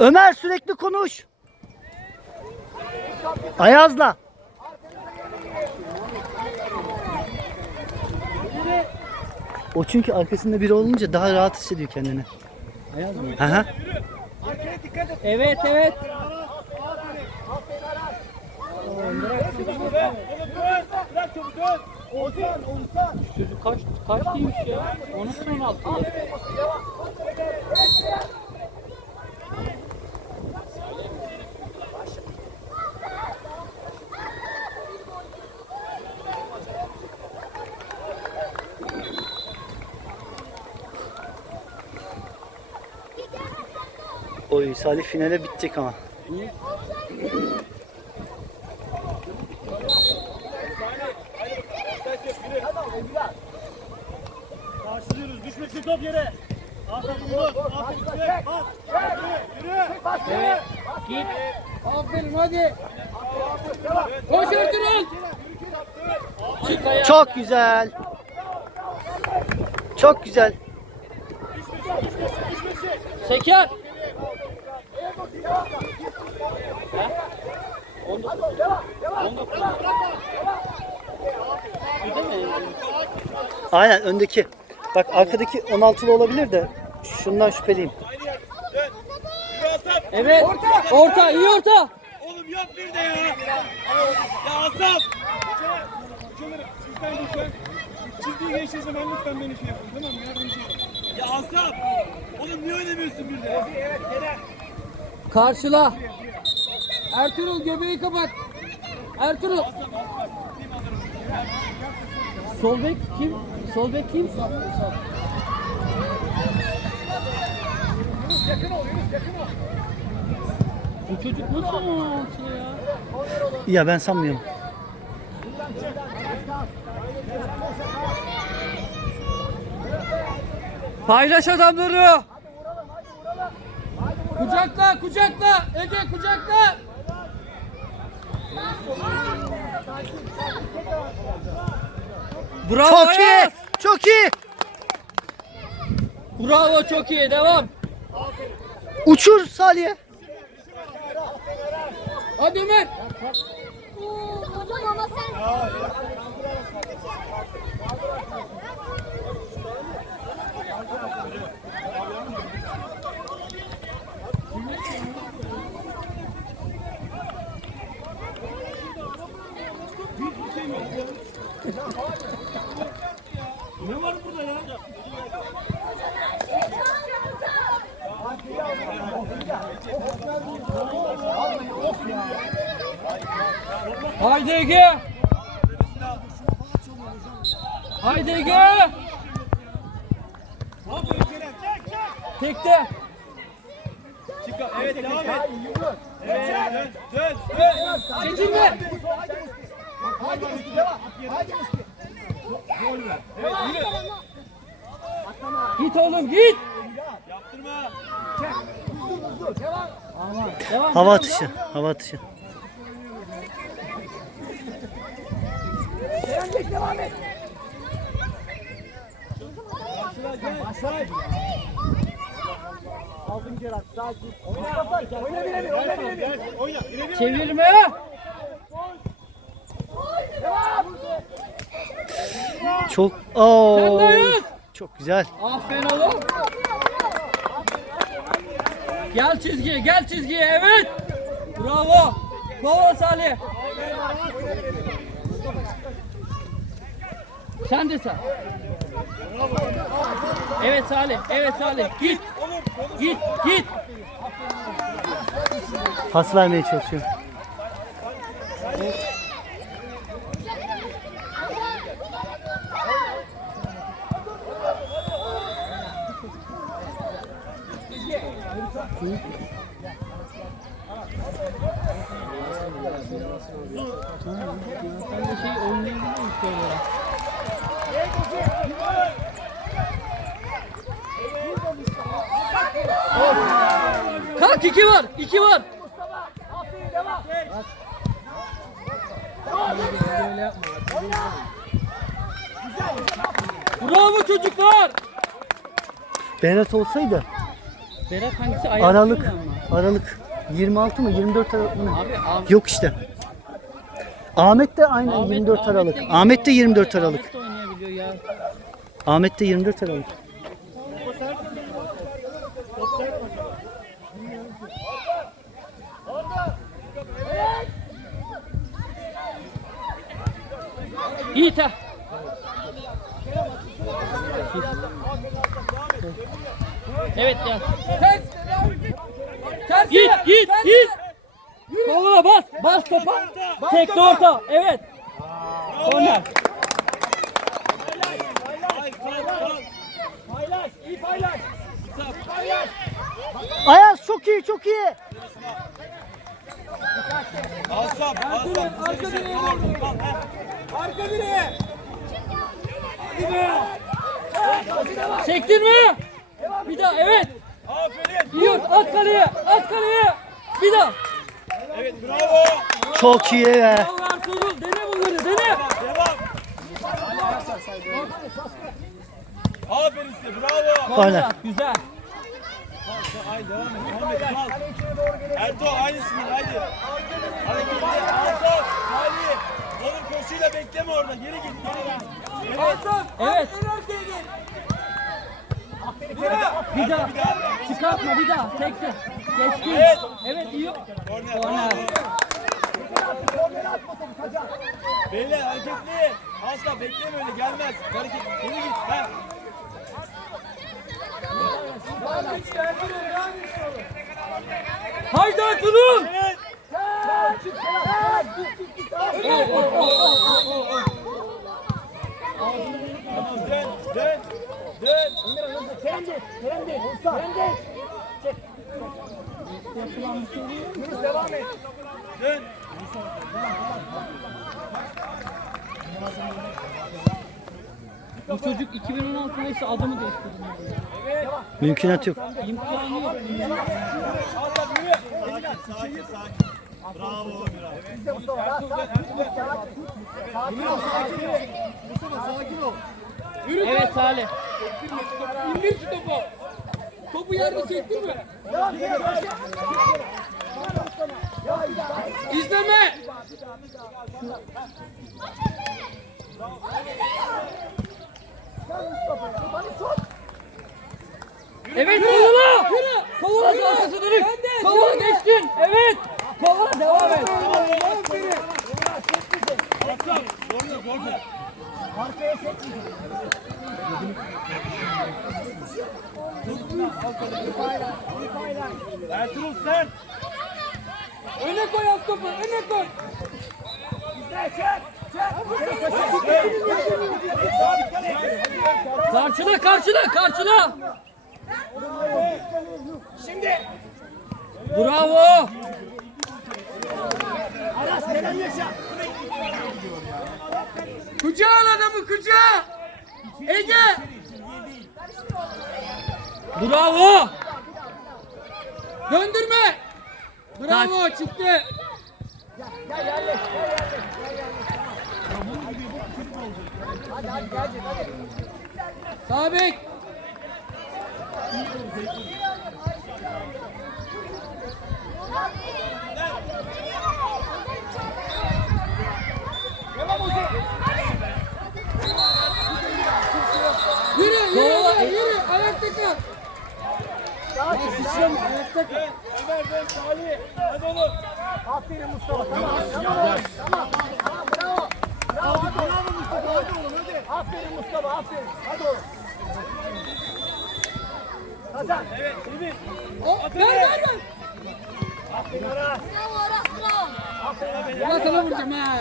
Ömer sürekli konuş. Ayaz'la. O çünkü arkasında biri olunca daha rahat hissediyor kendini. Ayaz mı? Hı hı. Evet evet. Çocuk kaç kaç değilmiş ya? 13 16. Oy Salih finale bitecek ama. Karşılıyoruz. Düşmesin top yere. Aferin Umut. Aferin. Bas. Yürü. Yürü. Evet. Git. Aferin hadi. Koş Ertuğrul. Çok güzel. Çok güzel. Şeker. Aynen öndeki. Bak arkadaki 16'lı olabilir de şundan şüpheliyim. Evet. Orta. Orta. iyi orta. Oğlum yap bir de ya. Ya Asaf. Hocalarım sizden lütfen çizgiyi geçtiği zaman lütfen beni şey yapın tamam mı? Yardımcı olun. Ya Asaf. Oğlum niye oynamıyorsun bir de? Evet Kerem. Karşıla. Ertuğrul göbeği kapat. Ertuğrul. Sol bek kim? Sol bek kim? Bu çocuk nasıl altı ya? Ya ben sanmıyorum. Paylaş adamları. Kucakla, kucakla. Ege kucakla. Bravo Çok iyi. Çok iyi. Bravo çok iyi. Devam. Uçur Salih'e. Hadi Ömer. Hocam ama sen Haydi Ege. Haydi Ege. Tekte. Evet devam et. Evet dön dön dön. Çetinle. Git oğlum git. Yaptırma. Devam. Hava atışı. Hava atışı. Oyna birebir oyna birebir. Oyna birebir. Çevirme. Çok Oo. Çok güzel. Aferin oğlum. Gel çizgiye, gel çizgiye. Evet. Bravo. Bravo Salih. Sen de sen. Evet Salih, evet Salih. Git. Git, git. Pas vermeye çalışıyor. Kalk iki var, iki var. Bravo çocuklar. Berat olsaydı. Berat hangisi? Aralık. Aralık. 26 mı 24 Aralık mı? Abi, abi. Yok işte. Ahmet de aynen Ahmet- 24 Ahmet Aralık. de- Ahmet de 24 Aralık. Ahmet de oynayabiliyor ya. Ahmet de 24 Aralık. Yiğit ha. Evet ya. Ters. Ters. Git git git. Koluna bas. Bas topa. Tekte orta. Evet. Korner. Paylaş iyi paylaş. Paylaş. Ayaz çok iyi çok iyi. Asap asap. Arka direğe. Arka direğe. Sektin mi? Bir daha evet. Aferin. Yiğit at kaleye. At kaleye. Bir daha. Evet bravo. Çok iyi be. Bravo Ertuğrul. Dene bunları dene. Devam. Aferin size bravo. Korner. Güzel. Haydi devam et. Devam et. Kal. Erto aynısını haydi. Hareketli. Asap. Hadi. Olur koşuyla bekleme orada. Geri git. Geri git. Evet. Bir daha. Bir daha. Bir daha. Çıkartma bir daha. Tekte. Geçti. Evet. Evet iyi. Korner. Korner. Beyler hareketli. Asla bekleme öyle gelmez. Hareket. Geri git. Ha. Haydi Ertuğrul. Evet. Tamam dön. Dön. Dön. Dön. Bu çocuk 2016'da ise adamı değiştirdi. Mümkünat yok. İmkanı yok. Yürü. Sakin sakin sakin. Bravo bravo. Evet Salih. İndir şu topu. Topu yerde çektin mi? İzleme. Evet kovala. Kovala arkası dönük. Kovala geçtin. Evet. Kovala devam et. Aslan. Korner korner. Ertuğrul sen. Öne koy alt topu. Öne koy. Karşıda karşıda karşıda. Şimdi. Bravo. Kucağa al adamı kucağa. Ege. Bravo. Döndürme. Bravo çıktı. Sağ bek. Yürü yürü yürü, yürü. Ayakta kal. Ya sıçram ayakta kal. Ömer dön Salih. Hadi oğlum. O, ver ver ver. Bravo Aras bravo. Ya sana vuracağım ha.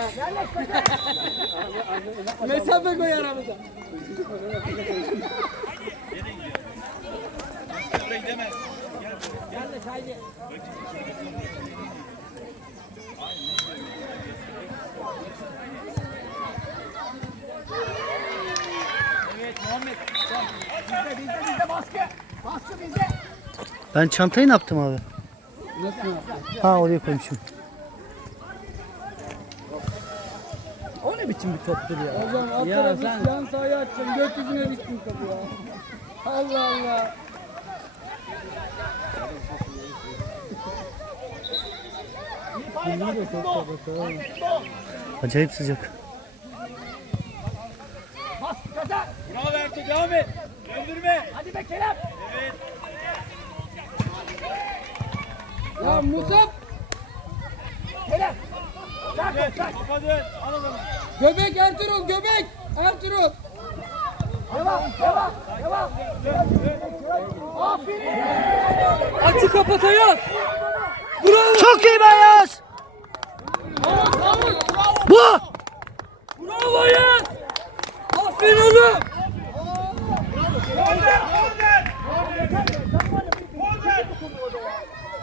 Mesafe koy aramıza. Ben çantayı ne yaptım abi? Ha oraya koymuşum. O ne biçim bir toptur ya? Hocam alt Ya tarafı sen- yan sahaya açacağım. Gökyüzüne diktim topu ya. Allah Allah. Acayip sıcak. Bravo Ertuğ devam et. Döndürme. Ya Musab Evet. Kafa dön. Al adamı. göbek Ertuğrul göbek. Ertuğrul. Açı kapatayım. Bravo. Çok iyi Beyaz. Bu. Bravo ya. Aferin oğlum.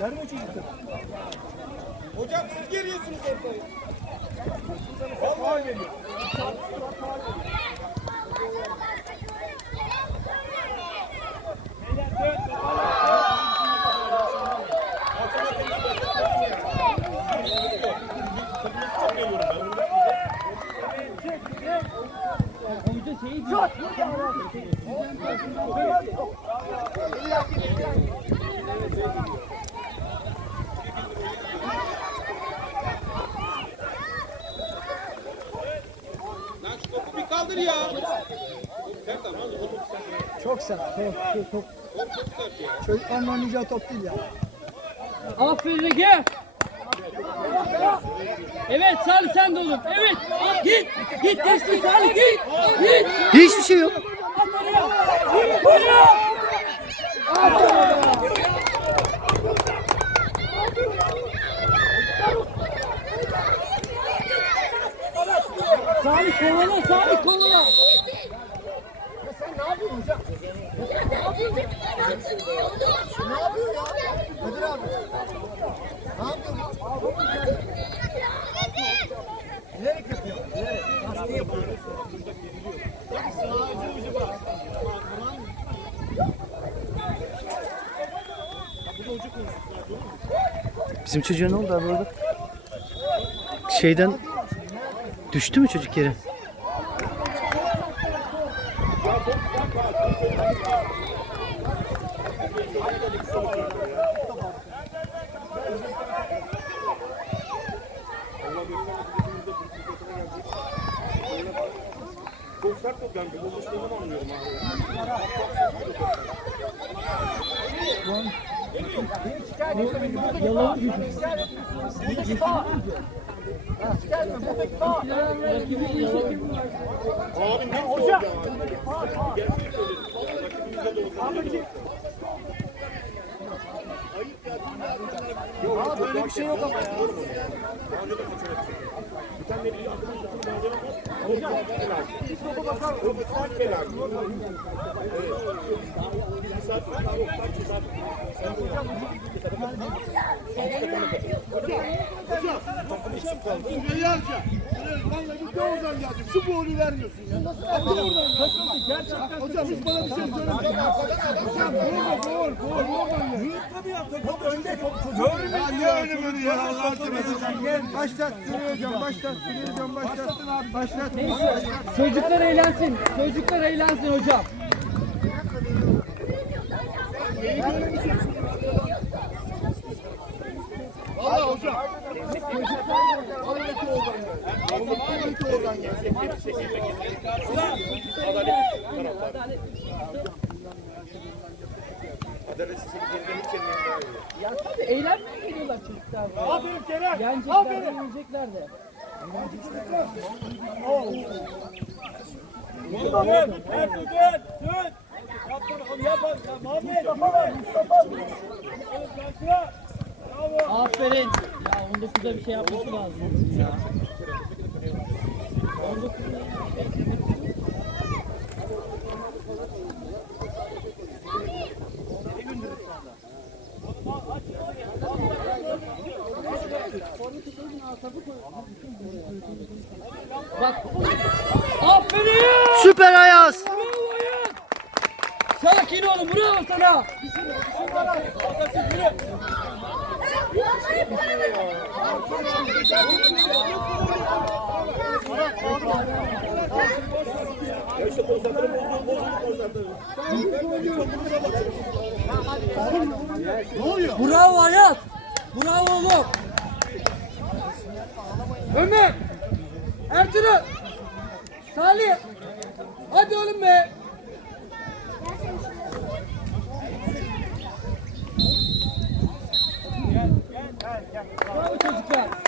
Verme çocukları. Hocam siz geriyorsunuz ortayı. 80. Top, top, top. Çocukların oynayacağı top değil ya. Aferin Ege. Evet Salih sen de oğlum. Evet. Git. Git. Git. Salih git. Git. Hiçbir şey yok. At. Git oraya. Bizim çocuğa ne oldu abi orada? Şeyden düştü mü çocuk yere? Çok sert top yani. Bu boşluğunu anlıyorum abi. Abi ne hocam? Gerçeği söyledim. Rakibimizde de olsa. Yok öyle bir şey yok ama ya. Bir tane bir var. Hocam, hocam. Hocam, takım eksik kaldı. Rüyarca. Vallahi bir de oradan geldi. Şu golü vermiyorsun ya. Hadi oradan takıldı gerçekten. Hocam hiç bana bir şey söylemeyin. Hocam gol gol gol oradan geldi. Tabii ya, top önde. Ya ne öyle böyle ya Allah aşkına. Başlat hocam başlat hocam başlat. Abi başlat. Çocuklar eğlensin. Çocuklar eğlensin hocam. Valla hocam. Vallahi oradan geldi. Vallahi oradan geldi. Adaletsiz şekilde hiç yenmeyen daha iyi. Ya tabii eğlenmeye geliyorlar çocuklar. buraya. Aferin Kerem. Yenecekler de yenecekler de. Dön, Ertuğ dön, dön. Yaptı Oğlum yap bak ya. Muhammed. Mustafa var. Mustafa. Oğlum karşıya. Bravo. Aferin. Ya 19'da bir şey yapması lazım. Ya. 19'da Bak. Aferin. Süper Ayaz. Sakin olun. Bravo sana. Bravo Hayat. Bravo oğlum. Ömer. Ertuğrul. Salih. Hadi oğlum be. Bravo çocuklar.